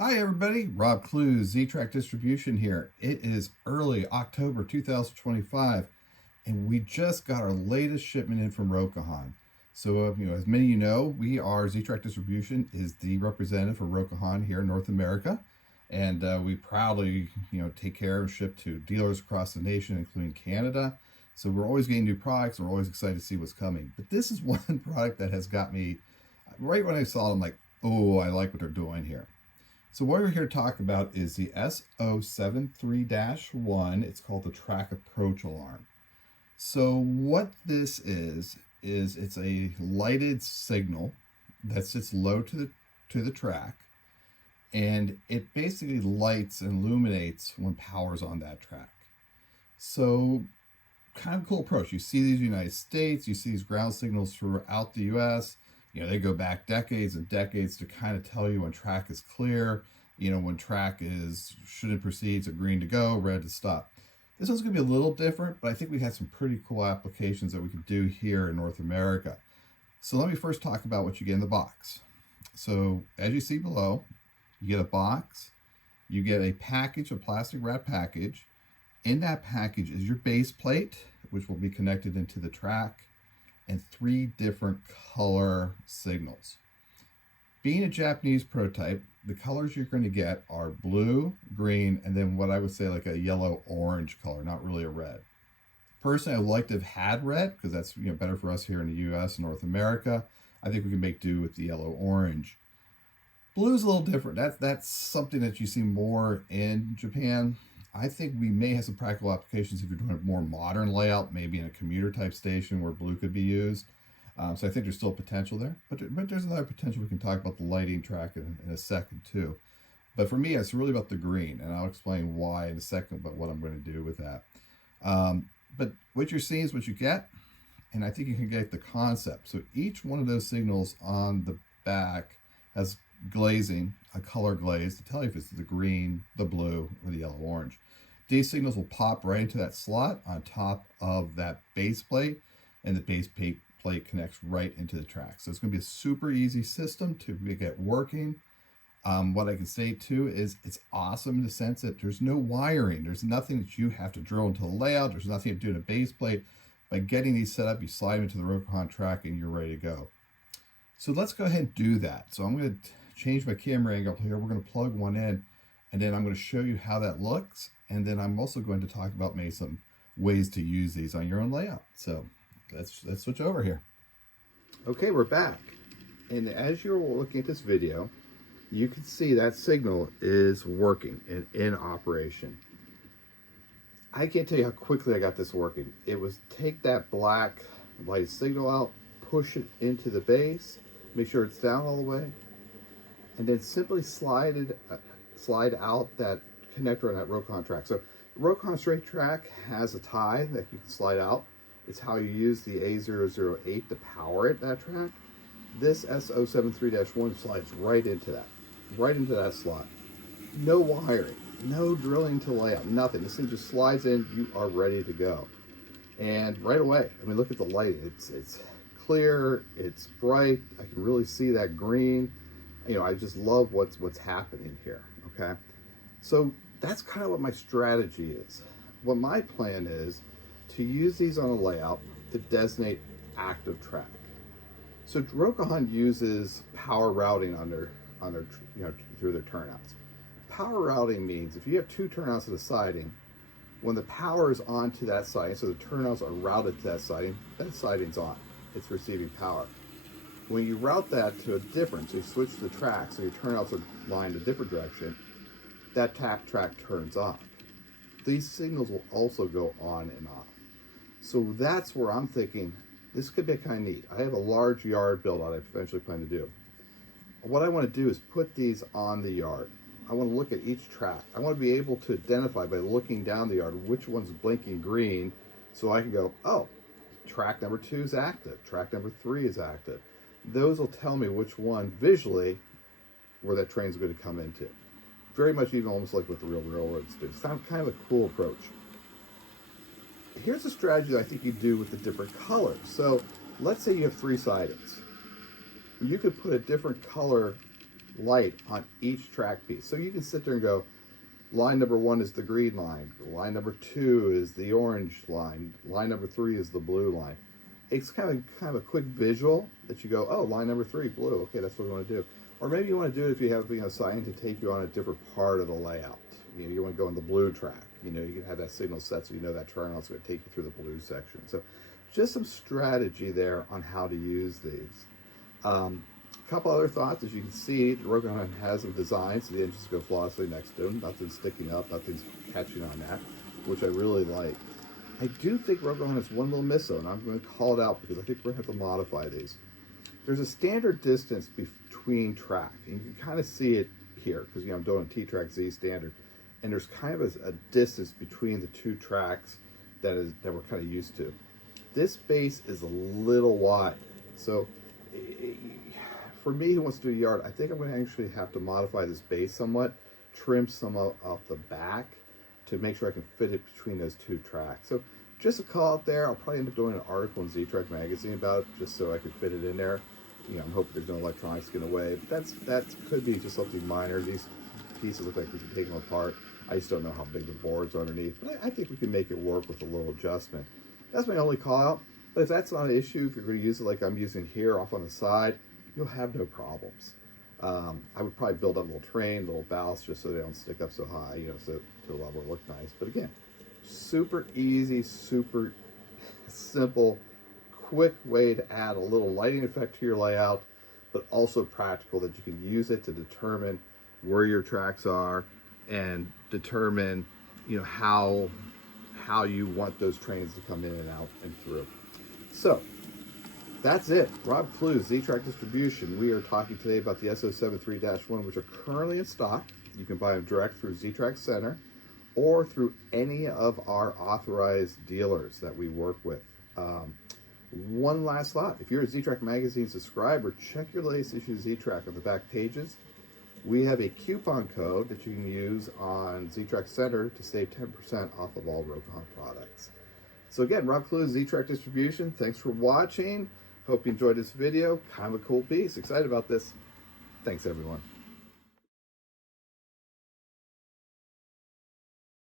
Hi everybody, Rob Kluz, Z-Track Distribution here. It is early October 2025 and we just got our latest shipment in from Rokuhan. So, as many of you know, we are Z-Track Distribution is the representative for Rokuhan here in North America. And we proudly, take care and ship to dealers across the nation, including Canada. So we're always getting new products and we're always excited to see what's coming. But this is one product that has got me, right when I saw it, I'm like, oh, I like what they're doing here. So what we're here to talk about is the S073-1. It's called the Track Approach Alarm. So what this is it's a lighted signal that sits low to the track, and it basically lights and illuminates when power's on that track. So kind of cool approach. You see these in the United States, you see these ground signals throughout the US. They go back decades and decades to kind of tell you when track is clear, when track shouldn't proceed, so green to go, red to stop. This one's going to be a little different, but I think we have some pretty cool applications that we can do here in North America. So let me first talk about what you get in the box. So as you see below, you get a box, you get a package, a plastic wrap package. In that package is your base plate, which will be connected into the track, and 3 different color signals. Being a Japanese prototype, the colors you're going to get are blue, green, and then what I would say like a yellow-orange color, not really a red. Personally, I would like to have had red because that's better for us here in the US and North America. I think we can make do with the yellow-orange. Blue is a little different. That's something that you see more in Japan. I think we may have some practical applications if you're doing a more modern layout, maybe in a commuter type station where blue could be used. So I think there's still potential there, but there's another potential. We can talk about the lighting track in a second too. But for me, it's really about the green, and I'll explain why in a second, but what I'm going to do with that. But what you're seeing is what you get, and I think you can get the concept. So each one of those signals on the back has glazing, a color glaze to tell you if it's the green, the blue, or the yellow-orange. These signals will pop right into that slot on top of that base plate, and the base plate connects right into the track. So it's going to be a super easy system to get working. What I can say too is it's awesome in the sense that there's no wiring. There's nothing that you have to drill into the layout. There's nothing to do in a base plate. By getting these set up, you slide them into the Rokuhan track and you're ready to go. So let's go ahead and do that. So I'm going to change my camera angle here. We're going to plug one in, and then I'm going to show you how that looks. And then I'm also going to talk about maybe some ways to use these on your own layout. So let's switch over here. Okay, we're back. And as you're looking at this video, you can see that signal is working and in operation. I can't tell you how quickly I got this working. It was take that black light signal out, push it into the base, make sure it's down all the way, and then simply slide out that connector on that Rokuhan track. So Rokuhan straight track has a tie that you can slide out. It's how you use the A008 to power that track. This S073-1 slides right into that slot. No wiring, no drilling to layout, nothing. This thing just slides in, you are ready to go. And right away, I mean, look at the light. It's clear, it's bright. I can really see that green. I just love what's happening here, okay? So that's kind of what my strategy is. What my plan is to use these on a layout to designate active track. So Rokuhan uses power routing on their through their turnouts. Power routing means if you have 2 turnouts of the siding, when the power is onto that siding, so the turnouts are routed to that siding's on. It's receiving power. When you route that to a different, so you switch the track, so your turnouts are lined a different direction, that track turns off. These signals will also go on and off. So that's where I'm thinking, this could be kind of neat. I have a large yard build out I eventually plan to do. What I want to do is put these on the yard. I want to look at each track. I want to be able to identify by looking down the yard which one's blinking green, so I can go, oh, track number 2 is active, track number 3 is active. Those will tell me which one visually where that train's going to come into. Very much even almost like what the real railroads do. It's kind of a cool approach. Here's a strategy that I think you do with the different colors. So let's say you have 3 sidings. You could put a different color light on each track piece. So you can sit there and go, line number 1 is the green line, line number 2 is the orange line, line number 3 is the blue line. It's kind of a quick visual that you go, oh, line number 3, blue, okay, that's what we want to do. Or maybe you want to do it if you have something to take you on a different part of the layout. You want to go on the blue track. You can have that signal set so you know that turnout's going to take you through the blue section. So just some strategy there on how to use these. A couple other thoughts. As you can see, the Rokuhan has them designed so the engines go flawlessly next to them. Nothing's sticking up, nothing's catching on that, which I really like. I do think Rokuhan has one little miss though, and I'm going to call it out because I think we're going to have to modify these. There's a standard distance between track, and you can kind of see it here because I'm doing a T-Track Z standard, and there's kind of a distance between the two tracks that we're kind of used to. This base is a little wide, so for me who wants to do a yard, I think I'm going to actually have to modify this base somewhat, trim some off the back to make sure I can fit it between those two tracks. So just a call out there. I'll probably end up doing an article in Z-Track magazine about it just so I could fit it in there. I'm hoping there's no electronics getting away, but that could be just something minor. These pieces look like we can take them apart. I just don't know how big the board's underneath, but I think we can make it work with a little adjustment. That's my only call out, but if that's not an issue, if you're going to use it like I'm using here off on the side, you'll have no problems. I would probably build up a little train, a little ballast, just so they don't stick up so high, so to a level it look nice. But again, super easy, super simple, quick way to add a little lighting effect to your layout, but also practical that you can use it to determine where your tracks are and determine, how you want those trains to come in and out and through. So that's it. Rob Kluz, Z-Track Distribution. We are talking today about the S073-1, which are currently in stock. You can buy them direct through Z-Track Center or through any of our authorized dealers that we work with. One last thought. If you're a Z-Track Magazine subscriber, check your latest issue of Z-Track on the back pages. We have a coupon code that you can use on Z-Track Center to save 10% off of all Rokuhan products. So again, Rob Kluz, Z-Track Distribution. Thanks for watching. Hope you enjoyed this video. Kind of a cool piece. Excited about this. Thanks, everyone.